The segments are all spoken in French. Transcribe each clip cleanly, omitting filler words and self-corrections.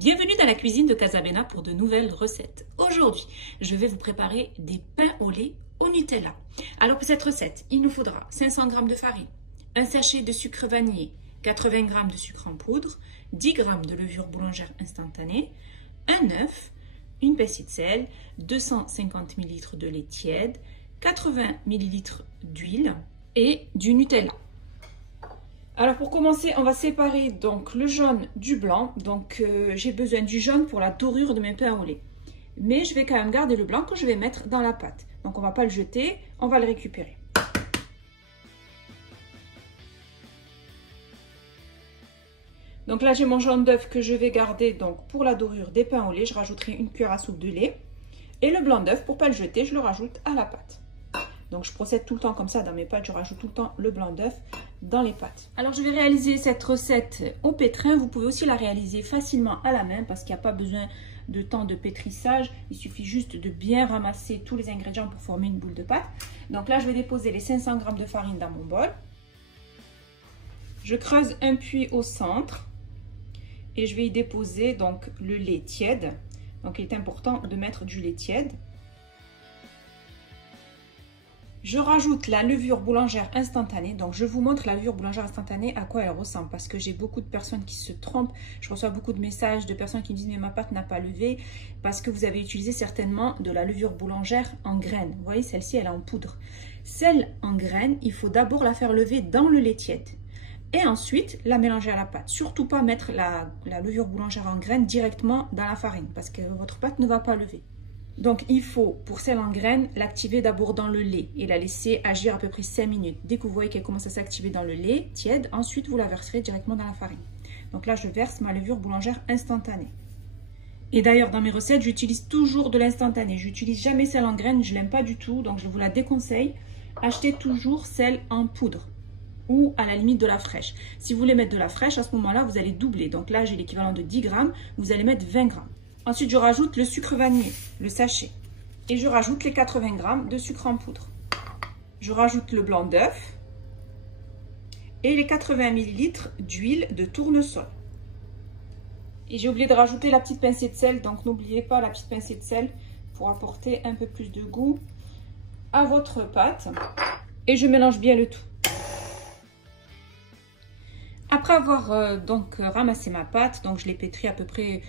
Bienvenue dans la cuisine de Casabena pour de nouvelles recettes. Aujourd'hui, je vais vous préparer des pains au lait au Nutella. Alors pour cette recette, il nous faudra 500 g de farine, un sachet de sucre vanillé, 80 g de sucre en poudre, 10 g de levure boulangère instantanée, un œuf, une pincée de sel, 250 ml de lait tiède, 80 ml d'huile et du Nutella. Alors pour commencer, on va séparer donc le jaune du blanc. Donc j'ai besoin du jaune pour la dorure de mes pains au lait. Mais je vais quand même garder le blanc que je vais mettre dans la pâte. Donc on ne va pas le jeter, on va le récupérer. Donc là j'ai mon jaune d'œuf que je vais garder donc pour la dorure des pains au lait. Je rajouterai une cuillère à soupe de lait. Et le blanc d'œuf, pour ne pas le jeter, je le rajoute à la pâte. Donc je procède tout le temps comme ça dans mes pâtes, je rajoute tout le temps le blanc d'œuf dans les pâtes. Alors je vais réaliser cette recette au pétrin, vous pouvez aussi la réaliser facilement à la main parce qu'il n'y a pas besoin de temps de pétrissage. Il suffit juste de bien ramasser tous les ingrédients pour former une boule de pâte. Donc là je vais déposer les 500 g de farine dans mon bol. Je creuse un puits au centre et je vais y déposer donc le lait tiède. Donc il est important de mettre du lait tiède. Je rajoute la levure boulangère instantanée. Donc, je vous montre la levure boulangère instantanée, à quoi elle ressemble. Parce que j'ai beaucoup de personnes qui se trompent. Je reçois beaucoup de messages de personnes qui me disent « Mais ma pâte n'a pas levé. » Parce que vous avez utilisé certainement de la levure boulangère en graines. Vous voyez, celle-ci, elle est en poudre. Celle en graines, il faut d'abord la faire lever dans le lait tiède. Et ensuite, la mélanger à la pâte. Surtout pas mettre la levure boulangère en graines directement dans la farine. Parce que votre pâte ne va pas lever. Donc, il faut, pour celle en graines, l'activer d'abord dans le lait et la laisser agir à peu près 5 minutes. Dès que vous voyez qu'elle commence à s'activer dans le lait tiède, ensuite, vous la verserez directement dans la farine. Donc là, je verse ma levure boulangère instantanée. Et d'ailleurs, dans mes recettes, j'utilise toujours de l'instantané. Je n'utilise jamais celle en graines, je ne l'aime pas du tout, donc je vous la déconseille. Achetez toujours celle en poudre ou à la limite de la fraîche. Si vous voulez mettre de la fraîche, à ce moment-là, vous allez doubler. Donc là, j'ai l'équivalent de 10 g, vous allez mettre 20 g. Ensuite, je rajoute le sucre vanillé, le sachet. Et je rajoute les 80 g de sucre en poudre. Je rajoute le blanc d'œuf et les 80 ml d'huile de tournesol. Et j'ai oublié de rajouter la petite pincée de sel. Donc, n'oubliez pas la petite pincée de sel pour apporter un peu plus de goût à votre pâte. Et je mélange bien le tout. Après avoir ramassé ma pâte, donc je l'ai pétrie à peu près,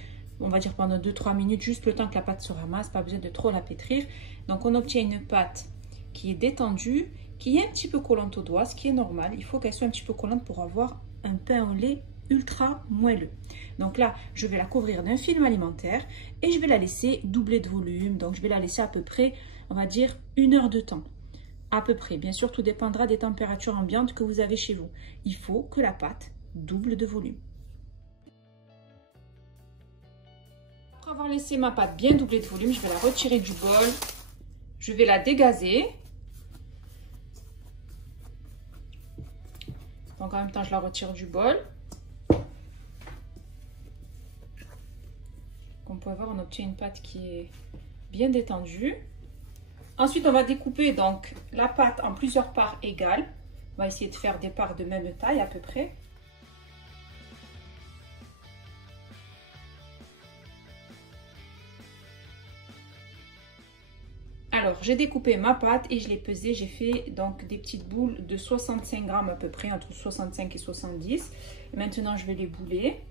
on va dire pendant 2-3 minutes, juste le temps que la pâte se ramasse, pas besoin de trop la pétrir. Donc on obtient une pâte qui est détendue, qui est un petit peu collante au doigt, ce qui est normal. Il faut qu'elle soit un petit peu collante pour avoir un pain au lait ultra moelleux. Donc là, je vais la couvrir d'un film alimentaire et je vais la laisser doubler de volume. Donc je vais la laisser à peu près, on va dire, 1 heure de temps. À peu près. Bien sûr, tout dépendra des températures ambiantes que vous avez chez vous. Il faut que la pâte double de volume. Après avoir laissé ma pâte bien doublée de volume, je vais la retirer du bol. Je vais la dégazer. Donc en même temps, je la retire du bol. Comme vous pouvez voir, on obtient une pâte qui est bien détendue. Ensuite, on va découper donc la pâte en plusieurs parts égales. On va essayer de faire des parts de même taille à peu près. Alors, j'ai découpé ma pâte et je l'ai pesée. J'ai fait donc des petites boules de 65 g à peu près, entre 65 et 70. Maintenant, je vais les bouler.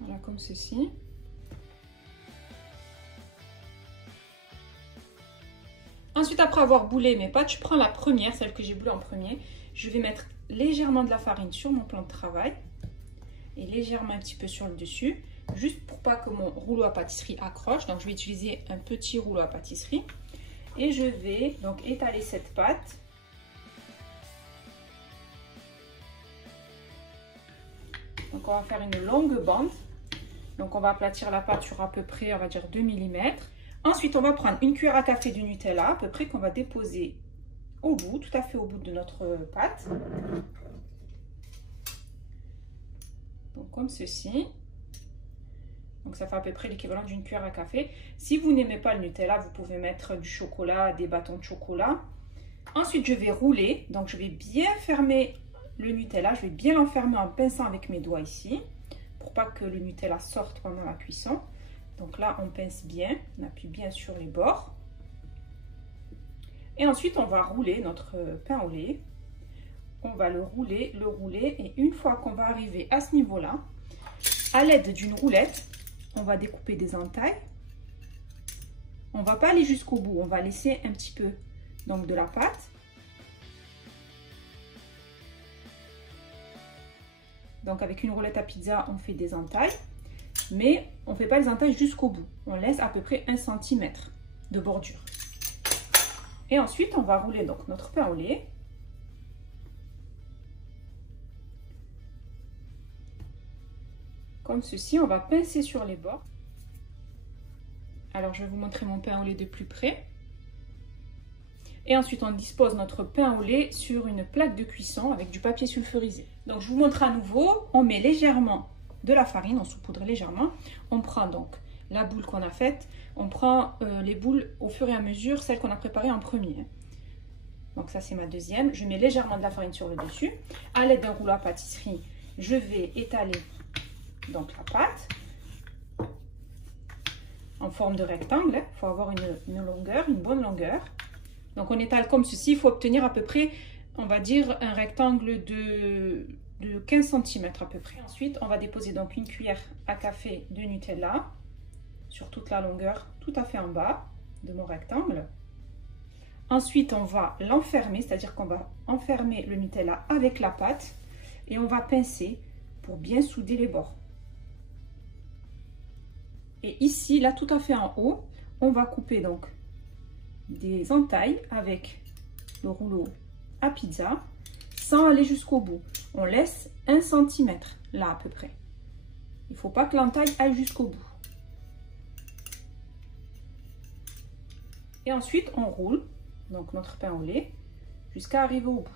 Voilà, comme ceci. Ensuite, après avoir boulé mes pâtes, je prends la première, celle que j'ai boulée en premier. Je vais mettre légèrement de la farine sur mon plan de travail et légèrement un petit peu sur le dessus, juste pour pas que mon rouleau à pâtisserie accroche. Donc, je vais utiliser un petit rouleau à pâtisserie et je vais donc étaler cette pâte. Donc, on va faire une longue bande. Donc, on va aplatir la pâte sur à peu près, on va dire 2 mm. Ensuite, on va prendre une cuillère à café de Nutella, à peu près qu'on va déposer au bout, tout à fait au bout de notre pâte. Donc, comme ceci. Donc, ça fait à peu près l'équivalent d'une cuillère à café. Si vous n'aimez pas le Nutella, vous pouvez mettre du chocolat, des bâtons de chocolat. Ensuite, je vais rouler. Donc, je vais bien fermer le Nutella, je vais bien l'enfermer en pinçant avec mes doigts ici, pour pas que le Nutella sorte pendant la cuisson. Donc là, on pince bien, on appuie bien sur les bords. Et ensuite, on va rouler notre pain au lait. On va le rouler, et une fois qu'on va arriver à ce niveau-là, à l'aide d'une roulette, on va découper des entailles. On ne va pas aller jusqu'au bout, on va laisser un petit peu donc de la pâte. Donc avec une roulette à pizza, on fait des entailles, mais on ne fait pas les entailles jusqu'au bout. On laisse à peu près 1 cm de bordure. Et ensuite, on va rouler donc notre pain au lait. Comme ceci, on va pincer sur les bords. Alors, je vais vous montrer mon pain au lait de plus près. Et ensuite, on dispose notre pain au lait sur une plaque de cuisson avec du papier sulfurisé. Donc, je vous montre à nouveau. On met légèrement de la farine, on saupoudre légèrement. On prend donc la boule qu'on a faite. On prend les boules au fur et à mesure, celles qu'on a préparées en premier. Donc, ça, c'est ma deuxième. Je mets légèrement de la farine sur le dessus. À l'aide d'un rouleau à pâtisserie, je vais étaler donc la pâte en forme de rectangle. Il faut avoir une longueur, une bonne longueur. Donc on étale comme ceci. Il faut obtenir à peu près, on va dire, un rectangle de 15 cm à peu près. Ensuite, on va déposer donc une cuillère à café de Nutella sur toute la longueur, tout à fait en bas de mon rectangle. Ensuite, on va l'enfermer, c'est-à-dire qu'on va enfermer le Nutella avec la pâte et on va pincer pour bien souder les bords. Et ici, là, tout à fait en haut, on va couper donc des entailles avec le rouleau à pizza sans aller jusqu'au bout. On laisse 1 cm là à peu près. Il ne faut pas que l'entaille aille jusqu'au bout. Et ensuite, on roule donc notre pain au lait jusqu'à arriver au bout.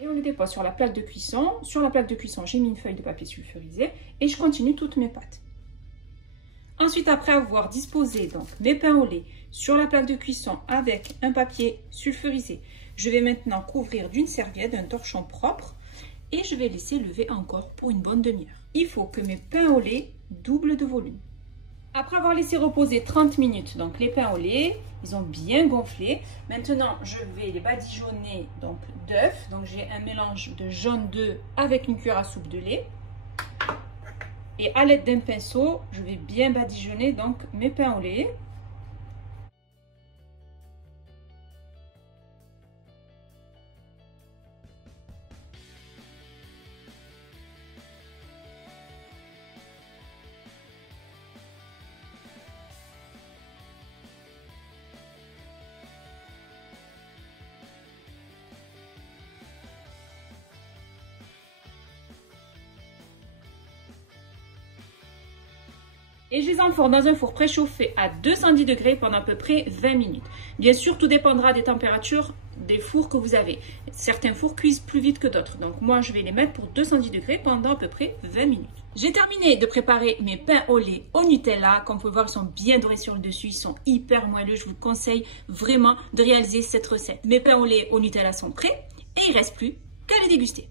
Et on le dépose sur la plaque de cuisson. Sur la plaque de cuisson, j'ai mis une feuille de papier sulfurisé et je continue toutes mes pâtes. Ensuite, après avoir disposé donc mes pains au lait sur la plaque de cuisson avec un papier sulfurisé, je vais maintenant couvrir d'une serviette, d'un torchon propre et je vais laisser lever encore pour une bonne demi-heure. Il faut que mes pains au lait doublent de volume. Après avoir laissé reposer 30 minutes, donc les pains au lait, ils ont bien gonflé. Maintenant, je vais les badigeonner donc d'œufs. Donc j'ai un mélange de jaune d'œuf avec une cuillère à soupe de lait. Et à l'aide d'un pinceau, je vais bien badigeonner donc mes pains au lait. Et je les enfourne dans un four préchauffé à 210 degrés pendant à peu près 20 minutes. Bien sûr, tout dépendra des températures des fours que vous avez. Certains fours cuisent plus vite que d'autres. Donc moi, je vais les mettre pour 210 degrés pendant à peu près 20 minutes. J'ai terminé de préparer mes pains au lait au Nutella. Comme vous pouvez voir, ils sont bien dorés sur le dessus. Ils sont hyper moelleux. Je vous conseille vraiment de réaliser cette recette. Mes pains au lait au Nutella sont prêts et il ne reste plus qu'à les déguster.